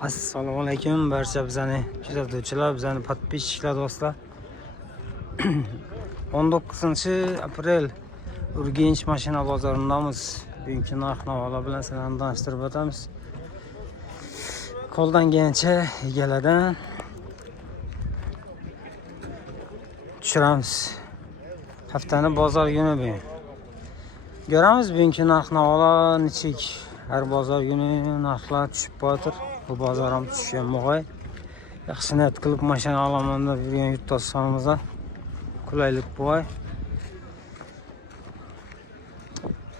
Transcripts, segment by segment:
Assalomu alaykum barcha bizani kuzatuvchilar, bizani podpисчиклар do'stlar. 19-aprel Urganch mashina bozorindamiz. Bugungi narx-navolar bilan sizlarni tanishtirib o'tamiz. Qo'ldan kelgancha egalardan tushiramiz. Haftani bozor kuni bu. Ko'ramiz bugungi narx-navolar nechik. Har bozor kuni narxlar tushib qo'yadi. Bu bozor ham tushgan mo'g'ay. Yaxshi niyat qilib mashina olaman deb yurgan yurtdoshlarimiz qulaylik bo'y.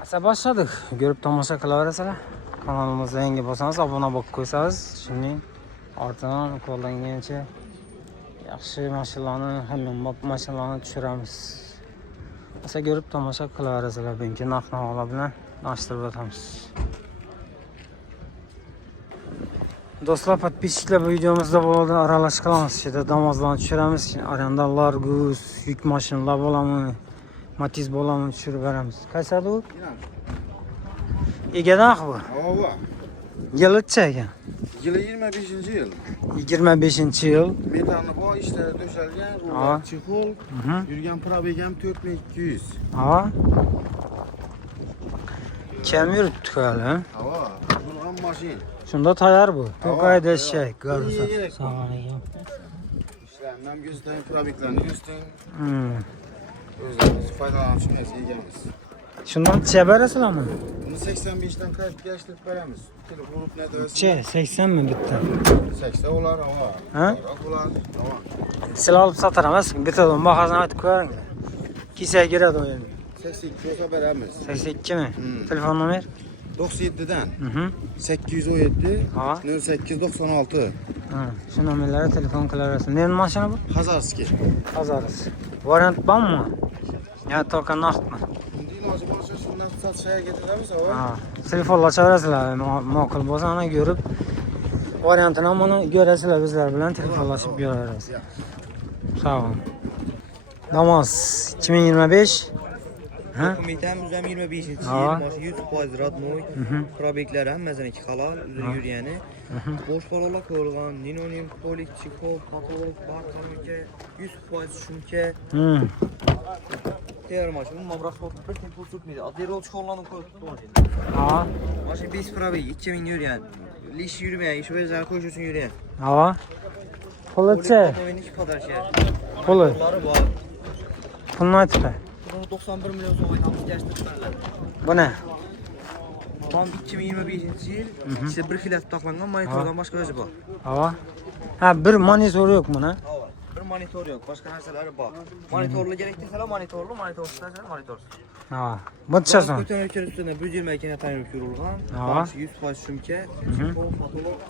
Asa boshladik. Ko'rib tomosha qilaverasizlar. Kanalimizga yangi bo'lsangiz obuna bo'lib qo'ysangiz, shunday ortidan qo'ldan kelgancha yaxshi mashinalarni, hamma mashinalarni tushiramiz. Asa ko'rib tomosha qilaverasizlar. Bugungi narx-navolar bilan tanishtirib o'tamiz. Do'stlar, podpисчиклар, bu videomizda bo'ladi aralash qilamiz. Shida damozlarni tushiramiz. Arendalar, guz, yuk mashinalar bo'ladimi, Matiz bo'ladimi tushirib beramiz. Qaysadi u? Egadan bu? Ova. Yilicha ekan. Yili 25-yil. 25-yil. Metalni boy ishlari to'shalgan, rular, chexol, yurgan probegam 4200. Ha. Kim yuribdi hali? Ava, bu ham mashina. Shunda tayyor bu. To'qayda shey, ko'rsa. İşlerinden göstərin, probeklarını göstərin. Özlerimiz faydalanışmayız, yegemiz. Şundan çiğ berasizlarmi? Bunu 85'ten 40 yaşlık veremiz. Telefonu ne dövesiniz? Çiğ, 80 mi bitti? 80 olar, ava. Ha? Olar, ava. Siz alıp satar emas, bitadan bahasını aytib qo'ying. Kiseye giradi o endi. 82 olsa veremiz. 82 mi? Telefon nomer? 97'den Hı. 817 Ha. 0896 Ha, şu nomerlere telefon qilaverasiz. Neyin mashina bu? Hazarski. Hazarız. Variant bormi? Ya to'ka naqdmi? Bundan hozir bo'lsa shundan satishga getiramiz, ava. Ha, telefonlashaverasizlar. Ma'qul bo'lsa ana ko'rib variantini ham mana ko'rasizlar, bizlar bilan telefonlashib ko'raverasiz. Sağ olun. Damas 2025. Ha? Komitemiz hem 25. yıl, Ha. maşı 100% radnoy, probekler hem mezenek halal, üzeri yürüyeni, boş parola koyulgan, ninonim, polik, çiko, patolog, barkanlıke, 100% şunke, diğer maşı, bu mabrak soğuk bir tek bu tutmaydı. Adli rol çıkollanın koyup tuttu. Ha. Maşı 5 probek, 2000 yürüyen, liş yürümeyen, iş ve zar koşuyorsun yürüyen. Ha. Puluçe. Polik, iki kadar şey. Pulu. Kolları var. Pulunu aytib. Bunu 91 milyon soğuk etamiz, geçtirdilerler. Bu ne? Tam 2025 yıl, işte bir filet taklangan monitordan başka özü var. Ha. Ha, bir monitör yok mu ne? Hava. Bir monitör yok, başka narsalar var. Monitorlu gerektirseler monitorlu, monitorsuz derseler monitorsuz. Ha. Bu çason. Kötü ülke üstünde bücür mekine tanıyıp yorulgan. Ha. 100% şümke, psikol, patolog.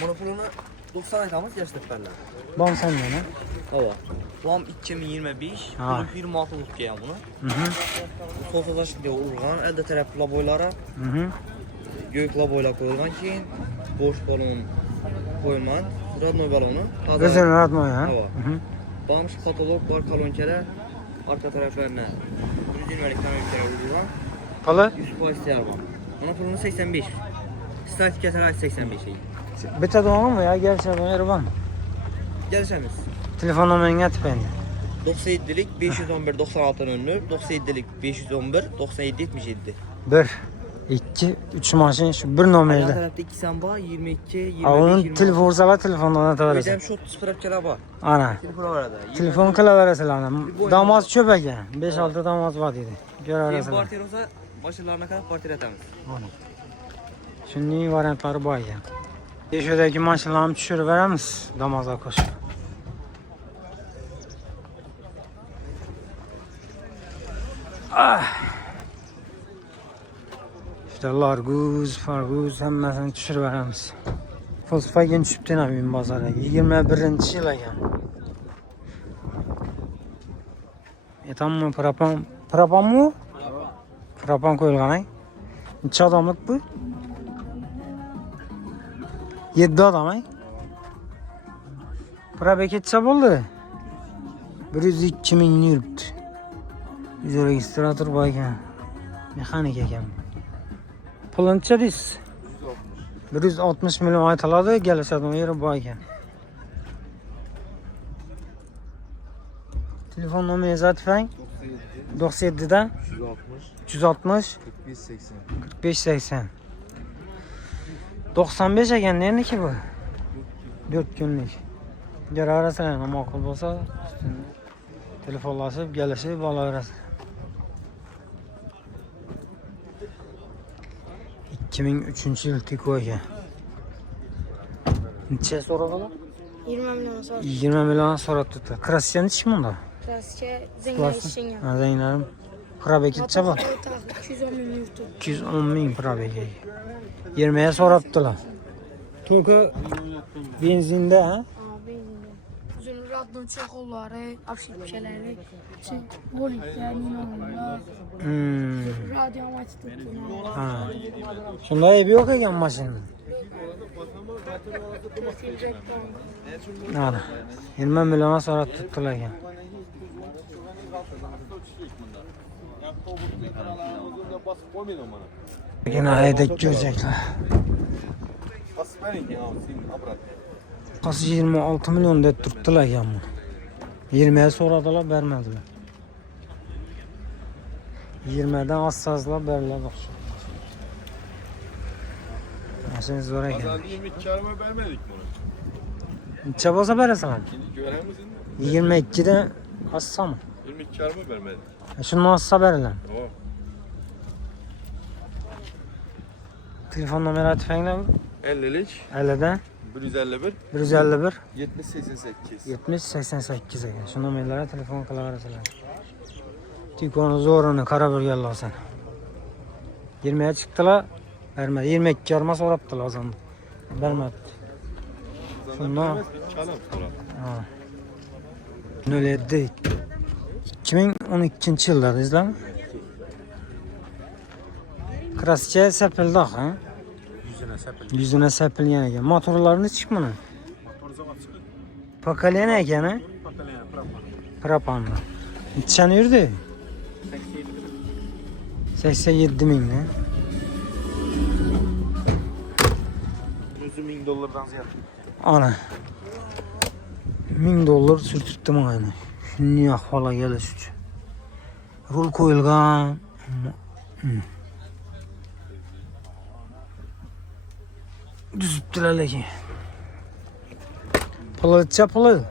Monopolunu 90 aytamız yaşlıklarla. Bom sen ne? Hava. Tam 2025, Ha. bunu 26'lık diyen bunu. Sosa şimdi urgan, elde taraf laboylara, gök laboyla koyulgan ki, boş balon koyulman, radno balonu. Gözün rahat mı ya? Hava. Bağımsız patolog var kalonkere, arka taraflarına ürün verik kalonkere uygulan, Pulu? 100% değer var. Ona pulunu 85. Statik yeter 85 şey. Bita doğru mu ya? Gerçekten yeri var mı? Gelişemiz. Telefon numaranı at beni. 97'lik 511 96 önlü, 97'lik 511 97 77. 1, 2, 3 maşin şu bir Arka numarada. tarafta 2 samba 22 25 Onun 26. telefon ursala telefondan ataverasın. Ödem şut sprapçılar var. Ana. Telefonu var arada. Telefon kılaverasın ana. Damaz çöp ekan. 5-6 damaz var dedi. Yeni Göreverasın. parti olsa başlarına kadar parti atamiz. Şunun variantları var ya. Şuradaki maşinlarını düşürüp veremiz damaza koşup. İşte Larguz, Farguz hemmesini düşürüp veremiz. Volkswagen düşüptün abim bazara. 21. yıl ekan. Tamam mı? Propan mı? Propan koyulgan ay. Neçe adamlık bu? 7 adam ay. Bura beketse oldu. 102 min yuruptu. Biz registratör var ekan. Mexanik ekan. Puluncha deysiz? 160 milyon aytıladi, kelishadigan yeri bor ekan. Telefon nomeringizni aytib 97 dan 360 45 80. 95 ekan, nerniki bu? 4 kunlik. Agar arasalaring ma'qul bo'lsa, telefonlashib, kelishib olaverasiz. 2003-yil Tiko ekan. Necha so'rag'ala? 20 milyon so'rab. 20 milyon so'rab turibdi. Krassiya nechi bunda? Kraska zenglar ishlangan. Ha, zenglarim. Probegi necha bor? 210 ming yurti. 210 ming probegi. 20 ga so'rabdilar. To'ki benzinda, ha? Benzinda. Uzun radyon çakollari, apşipçeleri, bolikler, ninolar, radyo amaçlı. Ha. Shunda aybi yo'q ekan mashinani. Mana 20 million so'rab turibdilar ekan. Yine ayda görecekler. Qasi 26 milyon deb turibdilar ekan bu. 20 ga so'radilar, bermadilar. 20 dan oz-sozlar beriladi. Mashina zo'r ekan. 22 karma vermedik bunu. Necha bo'lsa berasan? Şimdi gören misin? 22 dan ossami? 22 karma vermedik. Shuni ossa berilan. Tamam. Telefon nomeri aytfanglar. 50'lik 50 dan 151 151 70 88. 70 88 ekan. Shu nomerlarga telefon qilaverasizlar. Tikoni zo'rini qarab o'rganlarsan. 20 ga chiqdilar, bermadi. 22 karma so'rabdilar o'zimni. Bermadi. Shundan Çalam sonra. ha. 07 2012 yilda izlami? Kraska sepildi, ha? Yüzüne sepilgan ekan. Motorlarini chiq buni. Pokoleniya ekan, ha? Propan. Necha yurdi? 87 ming, ha? $100.000'dan ziyade. Ana. $1000 sürtüptü mana. Shunday ahvolga kelish uchun. Rul qo'yilgan. Düzüptiler lekin. Pılıça pılı.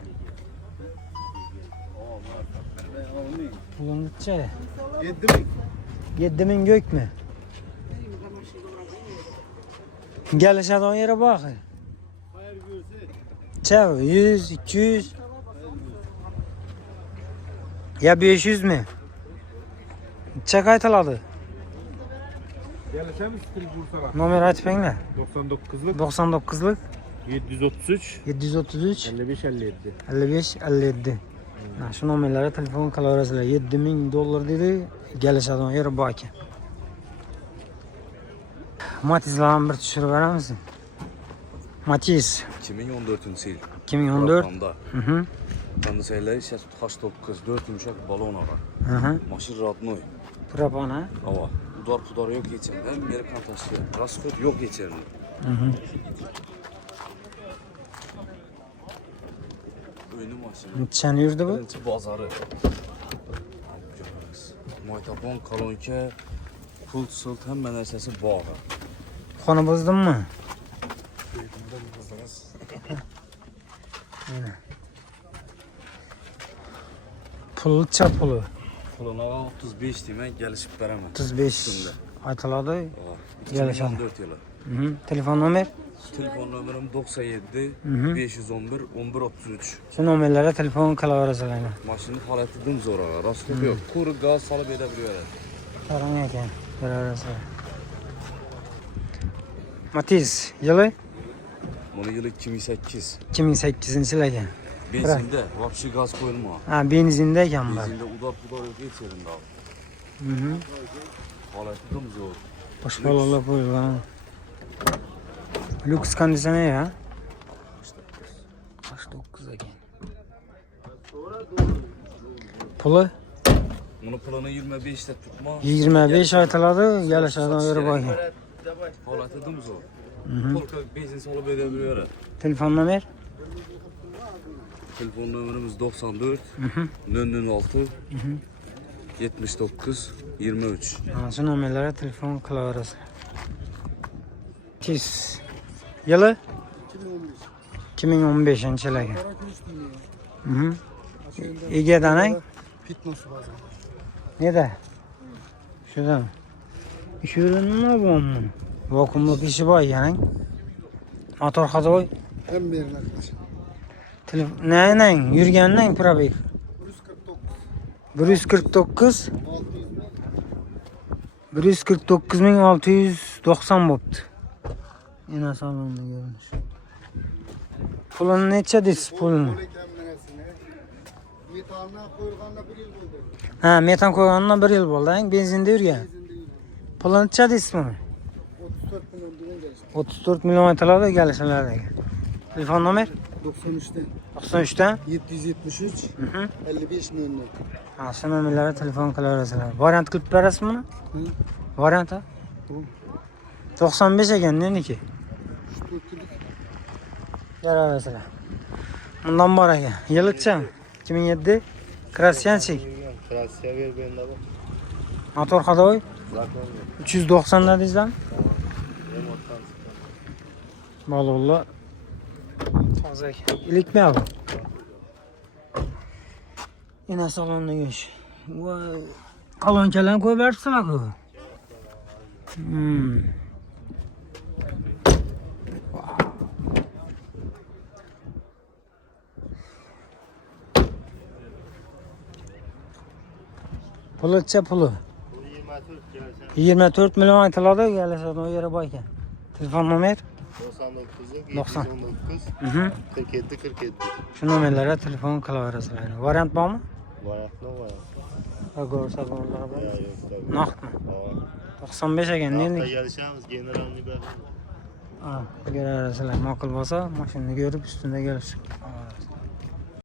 Pılın necha? 7 7 ming gök mü? Gelişadigan yeri bor. Çav 100, 200. Ya 500 mi? Necha aytiladi? Gelişemiz Stil Bursa'na. Nomer aytpanglar. 99'luk 99'lik 733 733 55 57. 55 57. Ha, şu nomerlere telefon qilaverasizlar. $7000 dedi. Gelişadigan yeri bor ekan. Matizlarni bir tushirib beramiz. Matiz 2014 yıl. 2014. Hı. Kandisaylar ise H9 4 yumuşak balon var. Hı hı. Maşin Radnoy. Propan ha. Hava. Udar pudar yok geçerli. Amerikan taşı. Raskot yok geçerli. Hı hı. Önü maşin. Neçəni yurdu bu? Birinci bazarı. Maytapon, kalonke, pul sılt hem esası bağı. Xona bozdun mu? Pul çapılı. Puluna 35 demek gelişip veremem. 35 aytiladi. Gelişadi. 2014 yılı. Hı hı. Telefon nomer? Telefon numaram 97 hı. 511 1133. Şu nomerlere telefon qilaverasizlar. Maşının haleti dımzor ağa. Raskot yok. Kuru gaz salıp edebiliyor. Qarang ekan. Ko'raverasizlar. Matiz yılı Bunu yılı 2008. 2008 yil ekan. Benzinde vapşi gaz koyulma. Ha, benzinda ekan bu. Benzinde udar pudar yok geçerinde abi. Hı hı. Haleti dımzor. Boshqalarga qo'yilgan. Lux konditsioner ha? 89 ekan. Puli Bunu pulunu 25'te tutma. 25 aytiladi, gelishadigan yeri bor ekan. Haleti dımzor. Polka benzin solib berabiliyor. Telefon nomer? Telefon nömrəmiz 94 006 79 23. Ana şu nomerlere telefon kılaverasın. Tiz. Yılı? 2015 yılagi. Ege'den ay? Fitness bazen. Nede? Şuradan. Şuradan ne bu? Vakumluk işi var yani. Motor hazoy. Hem verin arkadaşlar. Ne yürgenden probek. 149. 149 149.690 bo'pti. Ena salonda görünüş. Pulini necha deysiz pulini? Metalına koyulğanda 1 yıl oldu. Ha, metan qo'yganidan 1 yil bo'ldi, benzinda yurgan. Pulini necha deysiz buni? 34 milyon bilen gelsin. 34 million aytiladi egalashlarga. Telefon nomer? 93'ten 93dan 773 55 milyon. ha, shu nomerlarga telefon qilaverasizlar. Variant qilib berasizmi buni? Variant ha? 95 ekan, meniki. 4 yıllık. Beraversizlar. Bundan bor ekan. Yillikcha 2007 Krasyanchik. Krasiya ver benda bu. Motor hadoy 390 dedingizmi? Balonlar toza ekan. İlikmi abi? Yine salonda geç. Vay. Kalonkalarni qo'yib beribsizlar-ku. Pulucha puli. 24 milyon aytiladi, egalashadi o yeri boy ekan. Telefon nomer? 99 719 47 47. Şu nomerlarga telefon qilaverasizlar. Variant bormi? Variantno var. Agor salonlar bor. Ya yok tabii. Naqdmi? 95 ekan, Hafta endi. gelişemiz generalni berdim. Ha, ko'raverasizlar. Ma'qul bo'lsa, mashinani ko'rib ustunda kelishsin.